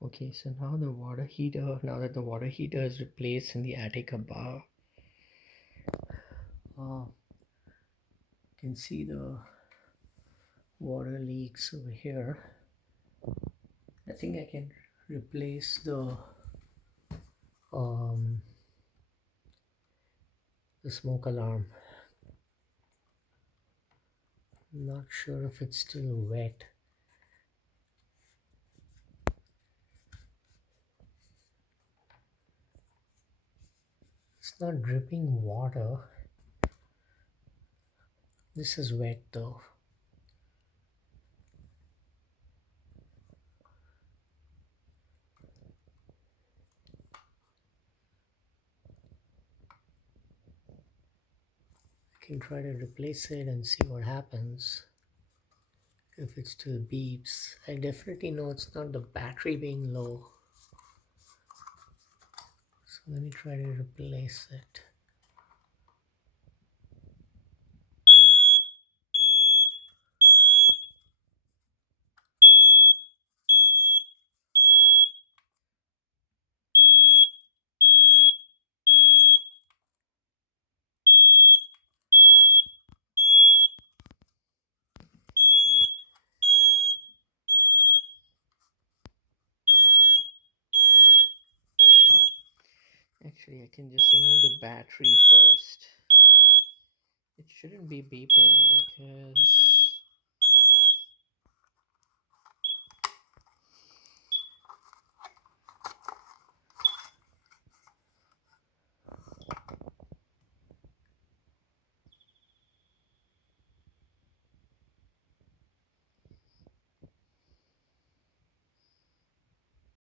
Okay, so now that the water heater is replaced in the attic above, you can see the water leaks over here. I think I can replace um the smoke alarm. Not sure if it's still wet. It's not dripping water. This is wet though. I can try to replace it and see what happens. If it still beeps, I definitely know it's not the battery being low. So let me try to replace it. Actually, I can just remove the battery first. It shouldn't be beeping because